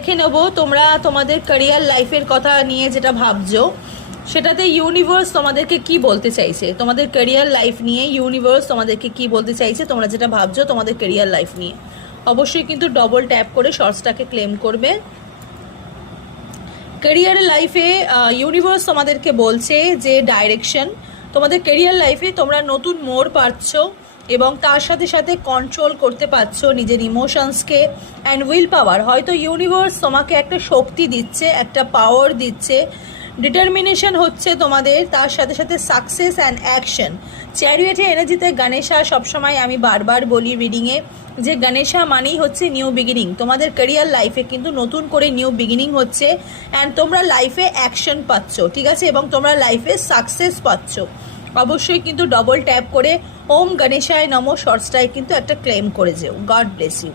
দেখে নেব তোমরা তোমাদের ক্যারিয়ার লাইফের কথা নিয়ে যেটা ভাবছো সেটাতে ইউনিভার্স তোমাদেরকে কি বলতে চাইছে। তোমাদের ক্যারিয়ার লাইফ নিয়ে ইউনিভার্স তোমাদেরকে কি বলতে চাইছে, তোমরা যেটা ভাবছো তোমাদের ক্যারিয়ার লাইফ নিয়ে। অবশ্যই কিন্তু ডবল ট্যাপ করে শর্টসটাকে ক্লেম করবে। ক্যারিয়ার লাইফে ইউনিভার্স তোমাদেরকে বলছে যে ডাইরেকশন, তোমাদের ক্যারিয়ার লাইফে তোমরা নতুন মোড় পাচ্ছ এবং তার সাথে সাথে কন্ট্রোল করতে পারছো নিজের ইমোশনসকে অ্যান্ড উইল পাওয়ার। হয়তো ইউনিভার্স তোমাকে একটা শক্তি দিচ্ছে, একটা পাওয়ার দিচ্ছে, ডিটারমিনেশন হচ্ছে তোমাদের, তার সাথে সাথে সাকসেস অ্যান্ড অ্যাকশন। চ্যারিয়েটে এনার্জিতে গণেশা সবসময় আমি বারবার বলি রিডিংয়ে যে গণেশা মানেই হচ্ছে নিউ বিগিনিং। তোমাদের ক্যারিয়ার লাইফে কিন্তু নতুন করে নিউ বিগিনিং হচ্ছে অ্যান্ড তোমরা লাইফে অ্যাকশন পাচ্ছ, ঠিক আছে, এবং তোমরা লাইফে সাকসেস পাচ্ছ। অবশ্যই কিন্তু ডবল ট্যাপ করে ওম গণেশায় নমঃ শর্টসটায় কিন্তু একটা ক্লেম করে যেও। God bless you.